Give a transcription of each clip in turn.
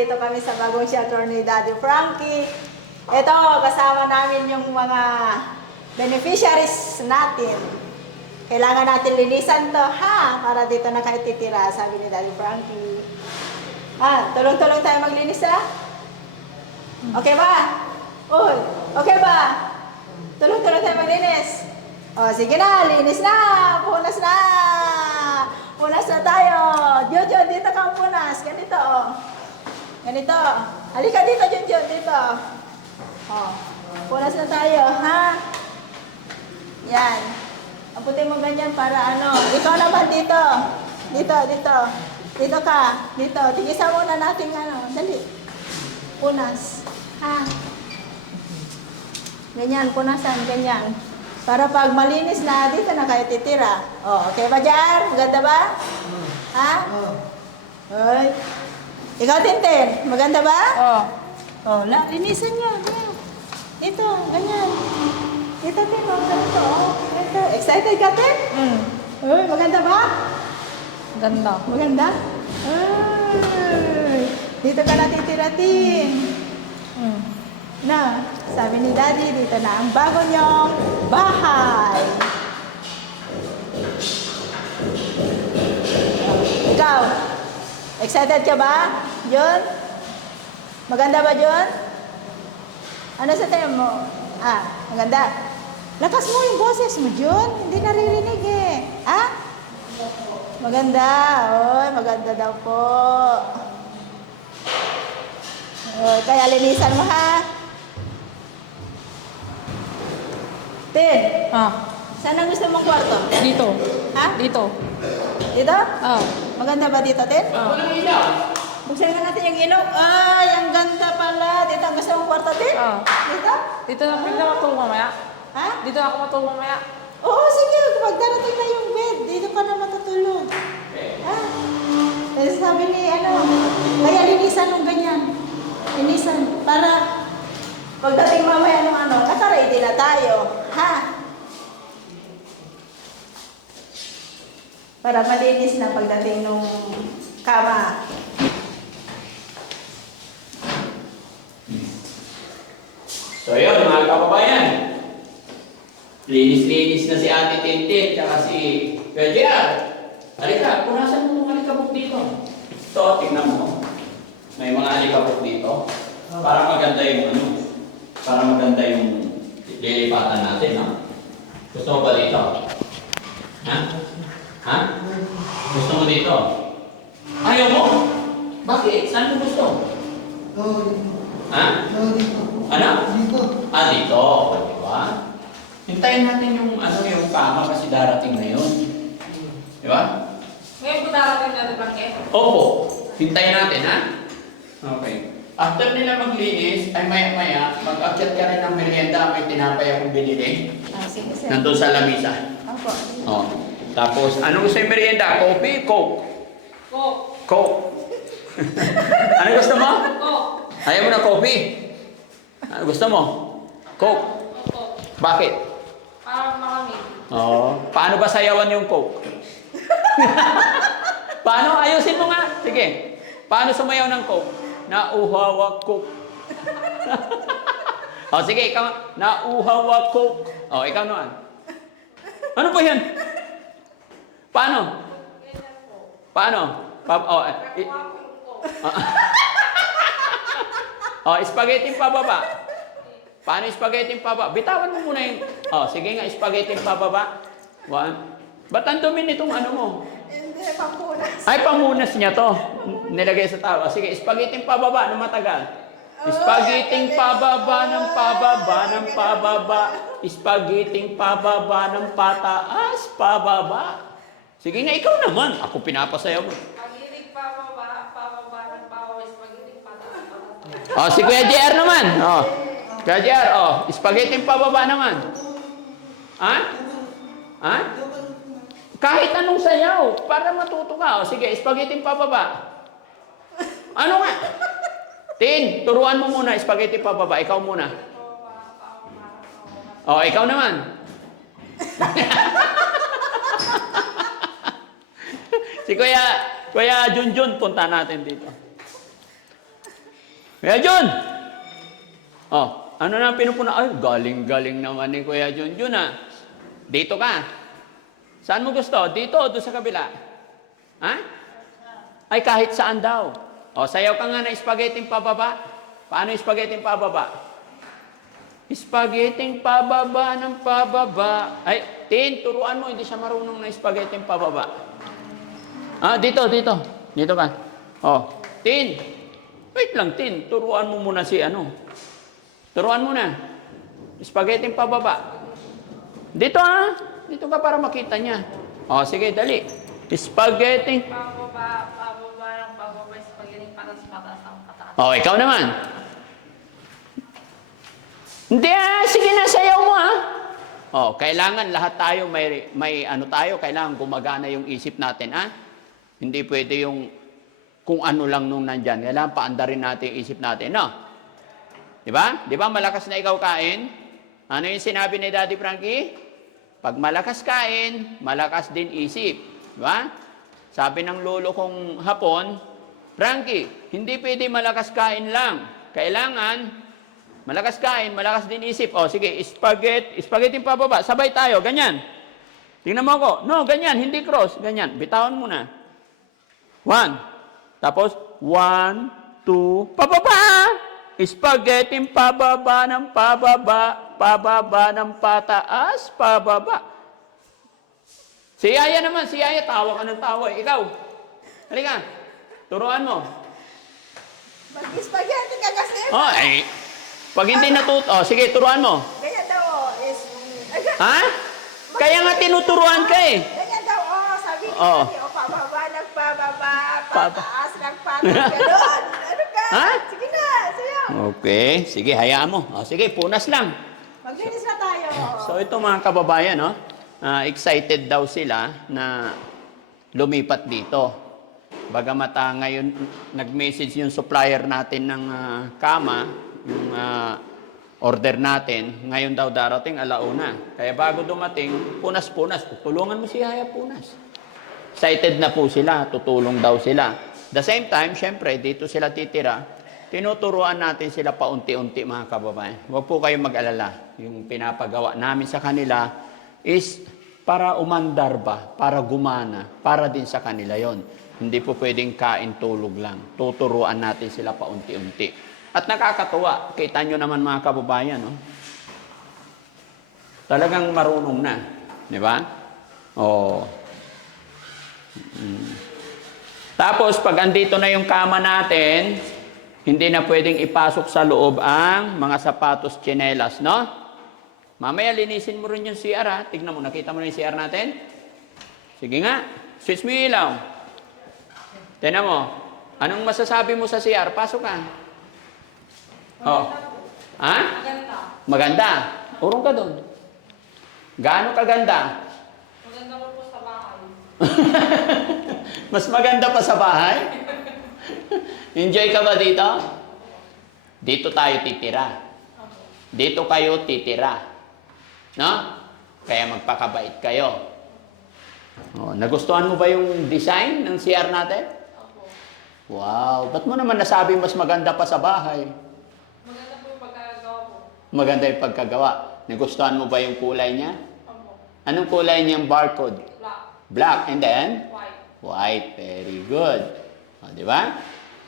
nandito kami sa bagong shelter ni Daddy Frankie. Ito, kasama namin yung mga beneficiaries natin. Kailangan natin linisan to, ha? Para dito na kayo titira, sabi ni Daddy Frankie. Tulong-tulong tayo maglinis, ha? Okay ba? Uy, okay ba? Tulong-tulong tayo maglinis. O, sige na, linis na! Punas na! Punas na tayo! Jojo, dito ka punas. Ganito, o. Ganito. Halika dito, Jojo, dito. O, punas na tayo, ha? Yan. Abutin mo ganyan para ano. Ikaw naman dito. Dito, dito. Dito ka. Dito. Tigisa muna natin ano. Dali. Punas. Ha? Ganyan, punasan, ganyan. Para pag malinis na, dito na kayo titira. O, okay ba dyan? Maganda ba? Ha? Hoy. Ikaw, Tintin. Maganda ba? O, linisan niyo. Dito, ganyan. Dito, Tin. Ganito, o. Ganito. Excited ka, Tin? Uy, maganda ba? Ganda. Maganda? Ay, dito ka na titira, Tin. Na, sabi ni Daddy, dito na ang bago niyong bahay. Ikaw, excited ka ba, John? Maganda ba, John? Ano sa tingin mo? Maganda. Lakas mo yung boses mo, John. Hindi naririnig eh. Maganda. Oy, maganda daw po. Oy, kaya linisan mo, ha? Tin, saan ang gusto mong kwarto? Dito. Ha? Dito. Dito? Oh. Maganda ba dito, Tin? Oh. Buksan nga natin yung ilaw. Ay, ang ganda pala. Dito ang gusto mong kwarto, Tin? Dito? Dito na pwede matulog mamaya. Ha? Dito ako matulog mamaya. Oo, sige. Pag darating na yung bed, dito ka na matutulog. Ha? Kasi sabi ni, kaya linisan ng ganyan. Linisan. Para pagdating mamaya ng naka-ready na tayo. Ha? Para malinis na pagdating nung kama. So yun, mga kababayan. Linis-linis na si Ate Tintin, tsaka si Kajian. Halika, punasan mo itong alikabok dito. Ito, tingnan mo. May mga alikabok dito. Para maganda yung para maganda yung lilipatan natin, ha? Gusto mo ba dito? Ha? Ha? Gusto mo dito? Ayaw mo? Bakit? Saan mo gusto? Ha? Ano? Dito. Di ba? Hintayin natin yung yung kama kasi darating na yun. Di ba? Ngayon po darating na rin Opo. Hintayin natin, ha? Okay. After nila maglinis, ay maya-maya, mag-akyat ka rin ng merienda, may tinapay akong binili. Sige, sir. Nandun sa lamisa. Opo. Oh. Tapos, ano gusto yung merienda? Coffee? Coke? Coke. Ano gusto mo? Ayaw mo na coffee? Ano gusto mo? Coke. Bakit? Parang malamig. Paano ba sayawan yung Coke? Paano? Ayusin mo nga. Sige. Paano sumayaw ng Coke? Nauhawa Coke. Sige, ikaw. Nauhawa Coke. Ikaw naman. Ano ba yan? Paano? Paano? Spaghetti pababa. Paano spaghetti pababa? Bitawan mo muna yung... sige nga, spaghetti pababa. Ba't ang dumi nitong mo? Hindi, pampunas. Ay, pamunas niya to. Nilagay sa tao. Sige, spaghetti pababa na matagal. Spaghetti pababa ng pababa ng pababa. Spaghetti pababa ng pataas pababa. Sige nga, ikaw naman. Ako pinapasayaw mo. Pagilig pababa ng pababa, spaghetti pataas. Si Kuya JR naman. Kuya JR, spaghetti pababa naman. Ha? Kahit anong sayaw, para matuto ka. Sige, spaghetti pababa. Ano nga? Tin, turuan mo muna, spaghetti pababa. Ikaw muna. Ikaw naman. Si Kuya Junjun, punta natin dito. Kuya Jun! Oh, ano na ang pinupuna? Ay, galing-galing naman ni Kuya Jun. Jun ah. Dito ka. Saan mo gusto? Dito o doon sa kabila? Ha? Ay, kahit saan daw. O, sayaw ka nga na spaghetti pababa. Paano yung spaghetti pababa? Spaghetti pababa ng pababa. Ay, Tin, turuan mo. Hindi siya marunong na spaghetti pababa. Ah, dito. Dito ka. O, Tin. Wait lang, Tin. Turuan mo muna si ano. Turuan mo na. Spaghetti pababa. Dito ah. Dito ka para makita niya. O, sige, dali. Spaghetti. Pababa ng pababa, spaghetti patas-patas ang patas. O, ikaw naman. Hindi ah. Sige na, sayaw mo ah. O, kailangan lahat tayo may ano tayo. Kailangan gumagana yung isip natin ah. Hindi pwede yung kung ano lang nung nandyan. Kailangan paandarin natin yung isip natin, no? Diba? Diba malakas na ikaw kain? Ano yung sinabi ni Daddy Frankie? Pag malakas kain, malakas din isip. Diba? Sabi ng lolo kong hapon, Frankie, hindi pwede malakas kain lang. Kailangan, malakas kain, malakas din isip. O sige, spaghetti pababa. Sabay tayo, ganyan. Tingnan mo ako. No, ganyan, hindi cross. Ganyan, bitawan mo na. 1. Tapos, 1, 2, pababa! Spaghetti pababa ng pababa, pababa ng pataas, pababa. Si Yaya naman, si Yaya, tawa ka ng tawa. Ikaw, halika, turuan mo. Mag-spaghetti ka kasi. Oh, ay, pag hindi natuto, sige, turuan mo. Ganyan daw, is... Ha? Kaya nga tinuturuan ka eh. Ganyan daw, sabi ni Oo. Daddy, pababa ng pababa, pataas ng pataas, gano'n. Ano ka? Ha? Sige na, sayaw. Okay, sige, hayaan mo. O, sige, punas lang. Maglinis na tayo. So ito mga kababayan, no? Excited daw sila na lumipat dito. Bagamat ngayon nag-message yung supplier natin ng kama, yung order natin, ngayon daw darating alauna. Kaya bago dumating, punas-punas. Tulungan mo si Yaya punas. Excited na po sila, tutulong daw sila. The same time, syempre, dito sila titira. Tinuturuan natin sila paunti-unti mga kababayan. Huwag po kayong mag-alala. Yung pinapagawa namin sa kanila is para umandar ba, para gumana, para din sa kanila yon. Hindi po pwedeng kain tulog lang. Tuturuan natin sila paunti-unti. At nakakatuwa, kita nyo naman mga kababayan, no? Talagang marunong na. Di ba? Oh. Tapos, pag andito na yung kama natin, hindi na pwedeng ipasok sa loob ang mga sapatos, tsinelas, no? Mamaya, linisin mo rin yung CR, ha? Tignan mo, nakita mo na yung CR natin? Sige nga, switch mo yung ilaw. Tignan mo, anong masasabi mo sa CR? Pasok ka. Oh. Ha? Maganda. Maganda. Urong ka doon. Gaano kaganda? Maganda mo po sa bahay. Mas maganda pa sa bahay? Enjoy ka ba dito? Dito tayo titira. Dito kayo titira. No? Kaya magpakabait kayo. Oh, nagustuhan mo ba yung design ng CR natin? Opo. Wow, ba't mo naman nasabi mas maganda pa sa bahay? Maganda po yung pagkagawa po. Maganda yung pagkagawa. Nagustuhan mo ba yung kulay niya? Opo. Anong kulay niyang barcode? Black. Black, and then? White. White, very good. O, di ba?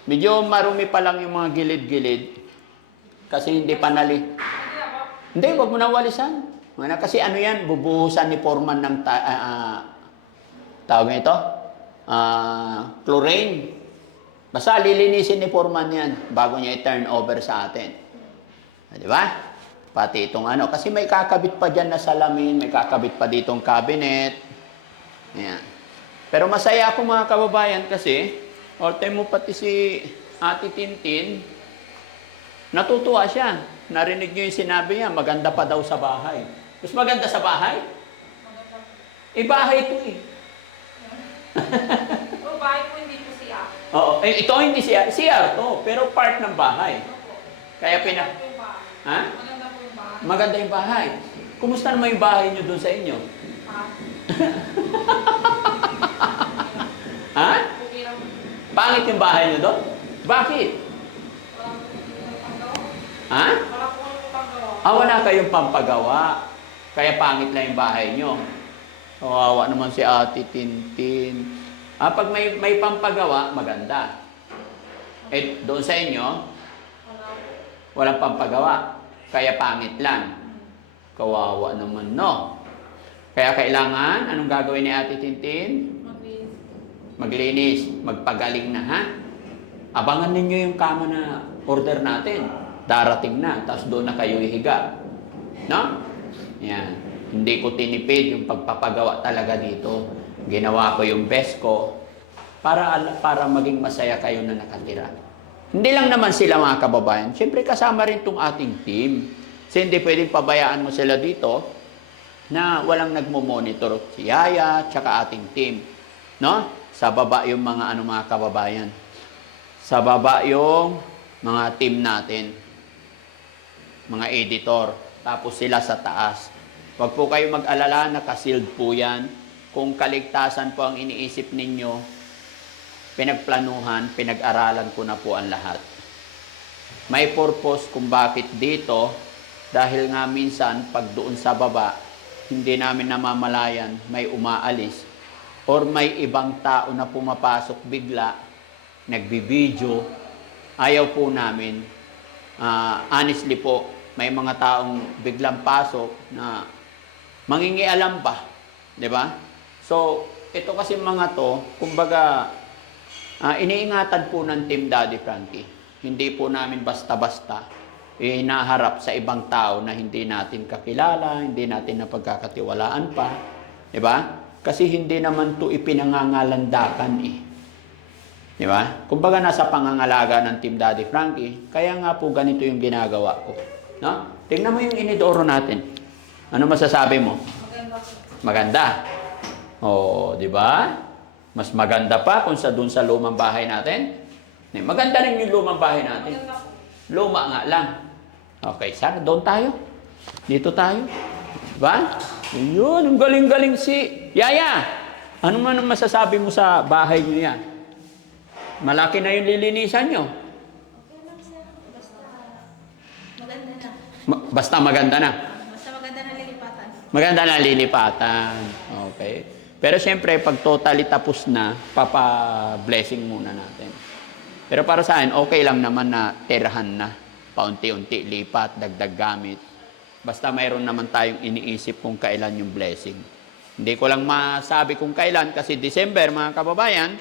Medyo marumi pa lang yung mga gilid-gilid. Kasi hindi pa nali... Hindi na po. Hindi, wag mo na walisan. Kasi ano yan, bubuhusan ni Foreman ng tawag nito? Chlorine. Basta lilinisin ni Foreman yan bago niya i-turn over sa atin. Di ba? Pati itong ano. Kasi may kakabit pa dyan na salamin, may kakabit pa ditong cabinet. Ayan. Pero masaya ako mga kababayan kasi all time mo pati si Ate Tintin, natutuwa siya. Narinig niyo yung sinabi niya, maganda pa daw sa bahay. Mas maganda sa bahay? Bahay ito eh. O, bahay po hindi po siya. Oo. Ito hindi CR to, pero part ng bahay. Opo. Kaya Maganda po yung bahay. Ha? Maganda po yung bahay. Maganda yung bahay. Kumusta naman yung bahay niyo doon sa inyo? Ha? Ha? Okay lang. Pangit yung bahay niyo doon? Bakit? Walang Ha? Wala po yung paggawa. Wala kayong pampagawa. Kaya pangit lang yung bahay nyo. Kawawa naman si Ate Tintin. Pag may pampagawa, maganda. Doon sa inyo, Wala po. walang pampagawa. Kaya pangit lang. Kawawa naman, no? Kaya kailangan, anong gagawin ni Ate Tintin? Maglinis. Maglinis, magpagaling na, ha? Abangan ninyo yung kama na order natin. Darating na, tapos doon na kayo ihiga. No? Yan. Hindi ko tinipid yung pagpapagawa talaga dito. Ginawa ko yung best ko para maging masaya kayo na nakatira. Hindi lang naman sila mga kababayan. Siyempre kasama rin tong ating team. Kasi hindi pwedeng pabayaan mo sila dito na walang nagmo-monitor. Si Yaya, tsaka ating team. No? Sa baba yung mga mga kababayan. Sa baba yung mga team natin. Mga editor. Tapos sila sa taas. Huwag po kayo mag-alala, nakasealed po yan. Kung kaligtasan po ang iniisip ninyo, pinagplanuhan, pinag-aralan ko na po ang lahat. May purpose kung bakit dito, dahil nga minsan, pag doon sa baba, hindi namin namamalayan, may umaalis, or may ibang tao na pumapasok bigla, nagbibideo, ayaw po namin. Honestly po, may mga taong biglang pasok na mangingialam pa. Di ba? So, ito kasi mga to, kumbaga, iniingatan po ng Team Daddy Frankie. Hindi po namin basta-basta hinaharap sa ibang tao na hindi natin kakilala, hindi natin napagkakatiwalaan pa. Di ba? Kasi hindi naman to ipinangangalandakan eh. Di ba? Kumbaga nasa pangangalaga ng Team Daddy Frankie, kaya nga po ganito yung ginagawa ko. No? Tingnan mo yung inidoro natin. Ano masasabi mo? Maganda po. Maganda. Oh, di ba? Mas maganda pa kung doon sa lumang bahay natin. Maganda rin yung lumang bahay natin. Maganda po. Luma nga lang. Okay, sana doon tayo. Dito tayo. Diba? Yun, ang galing-galing si Yaya. Ano man ang masasabi mo sa bahay niyo yan? Malaki na yung lilinisan nyo. Okay lang, sir. Basta maganda na. Basta maganda na. Basta maganda na lilipatan. Maganda na lilipatan. Okay. Pero siyempre, pag totally tapos na, papa-blessing muna natin. Pero para sa akin, okay lang naman na tirahan na. Paunti-unti, lipat, dagdag gamit. Basta mayroon naman tayong iniisip kung kailan yung blessing. Hindi ko lang masabi kung kailan kasi December, mga kababayan,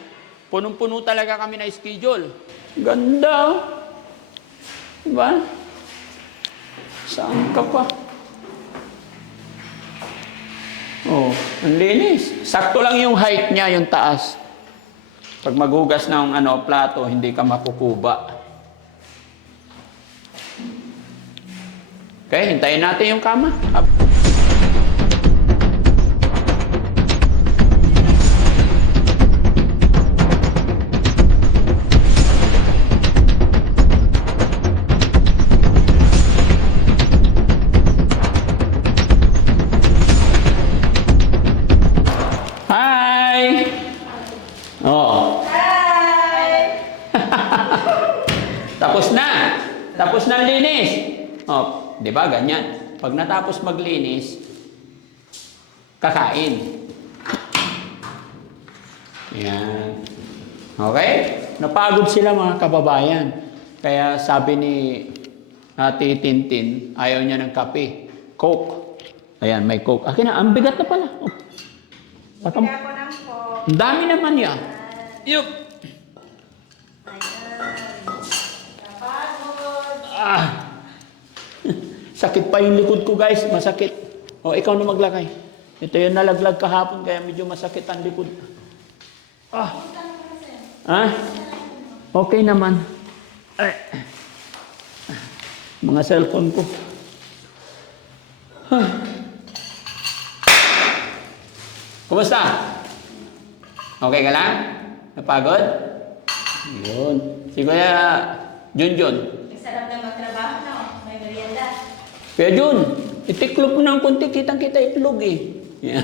punong-puno talaga kami na schedule. Ganda, oh. Diba? Saan ka pa? Oh, ang linis. Sakto lang yung height niya, yung taas. Pag maghugas ng plato, hindi ka makukuba. Okay, hintayin natin yung kama. Hi! Oo. Tapos na. Tapos na ang linis. Oh, 'di ba ganyan? Pag natapos maglinis, kakain. Yan. Okay? Napagod sila mga kababayan. Kaya sabi ni Ate Tintin, ayaw niya ng kape. Coke. Ayan, may Coke. Akin na, ang bigat na pala. Oh. Patam- Kaya ko ng po. ang dami naman yan. Yup. Ayan. Sakit pa yung likod ko, guys. Masakit. O, ikaw na maglakay. Ito yung nalaglag kahapon, kaya medyo masakit ang likod. Okay naman. Ay. Mga cellphone ko. Kumusta? Okay ka lang? Napagod? Yun. Si Kuya Junjun. Sarap na magtrabaho, no? May merienda. Kuya Jun, itiklop mo ng konti, kitang-kita itlog eh. Yan.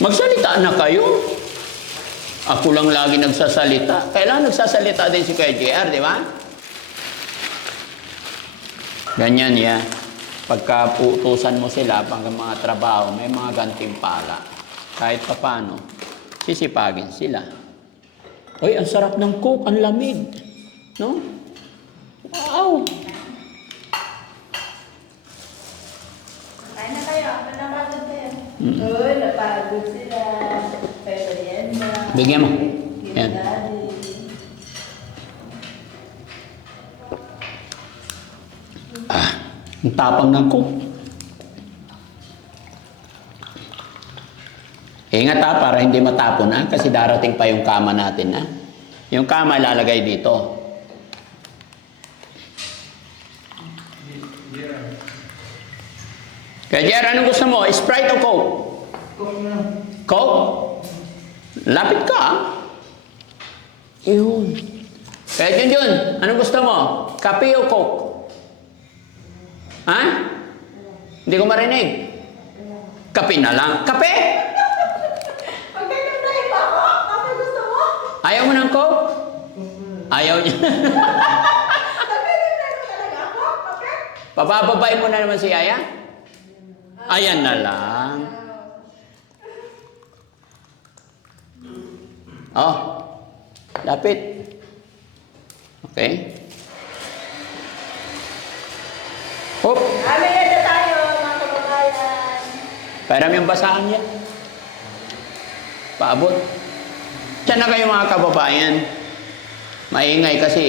Magsalita na kayo. Ako lang lagi nagsasalita. Kailangan nagsasalita din si Kuya JR, di ba? Ganyan yan. Pagka utusan mo sila pang mga trabaho, may mga gantimpala. Kahit papano, sisipagin sila. Uy, ang sarap ng Coke, ang lamig. No? Wow! Kain na kayo. Napagod kayo. Uy, napagod sila. Pero yan na. Bigyan mo. Yan. Ang tapang ng Coke. Ingat ha, para hindi matapon ha, kasi darating pa yung kama natin ha. Yung kama ilalagay dito. Kaya Jer, anong gusto mo? Sprite o Coke? Coke na. Coke? Lapit ka ha. Yun. Kaya Junjun, anong gusto mo? Kape o Coke? Ha? Hindi ko marinig. Kape na lang. Kape? Pagkakamlahin mo ako? Ako gusto mo? Ayaw mo ng Coke? Ayaw niya. Pagkakamlahin mo talaga ako? Okay? Pabababain mo na naman si Yaya? Ayan na lang. Oh. Lapit. Okay. Hop. Amin na tayo, mga kababayan. Pairam yung basahan niya. Paabot. Diyan na kayo mga kababayan. Maingay kasi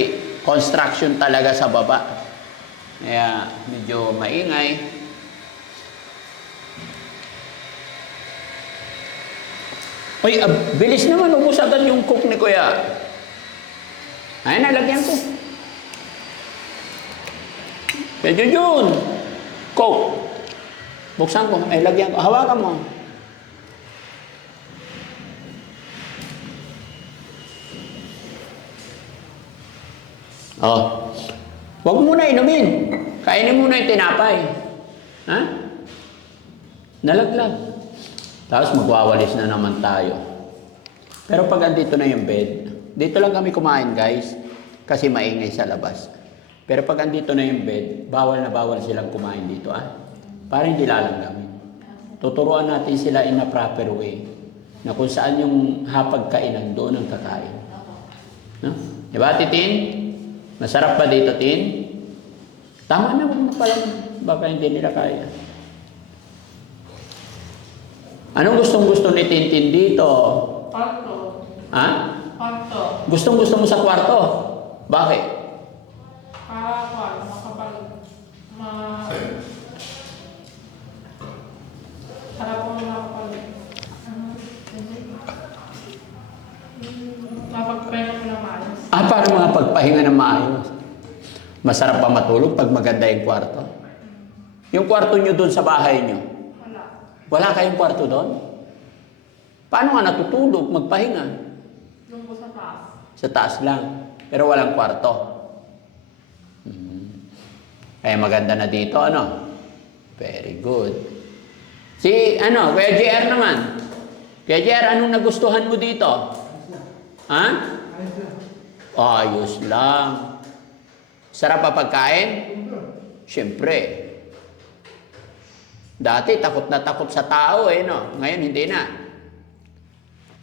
construction talaga sa baba. Kaya medyo maingay. Uy, bilis naman. Ubus agad yung cook ni Kuya. Ay, nalagyan ko. Medyo yun. Coke. Buksan ko. Ay, lagyan ko. Hawakan mo. Oh. Huwag mo na inumin. Kainin mo na yung tinapay. Ha? Nalaglag. Tapos magwawalis na naman tayo. Pero pag andito na yung bed, dito lang kami kumain guys, kasi maingay sa labas. Pero pag andito na yung bed, bawal na bawal silang kumain dito para hindi lalanggamin. Tuturuan natin sila in a proper way, na kung saan yung hapagkainan doon ang kakain. No? Diba, Titin? Masarap ba dito, Tin? Tama na, huwag na pala. Baka hindi nila kaya. Anong gustong-gusto ni Tintin dito? Kwarto. Ha? Kwarto. Gustong-gusto mo sa kwarto? Bakit? Para para po mapagpahinga po na maayos. Para makapagpahinga ng maayos. Masarap pa matulog pag maganda yung kwarto. Yung kwarto nyo doon sa bahay nyo, Wala. wala kayong kwarto doon? Paano nga natutulog, magpahinga? Yung po sa taas. Sa taas lang, pero walang kwarto. Kaya maganda na dito, ano? Very good. Si, Kuya JR naman. Kuya JR, anong nagustuhan mo dito? Ha? Ayos lang. Sarap pa pagkain? Siyempre. Dati takot na takot sa tao no? Ngayon hindi na.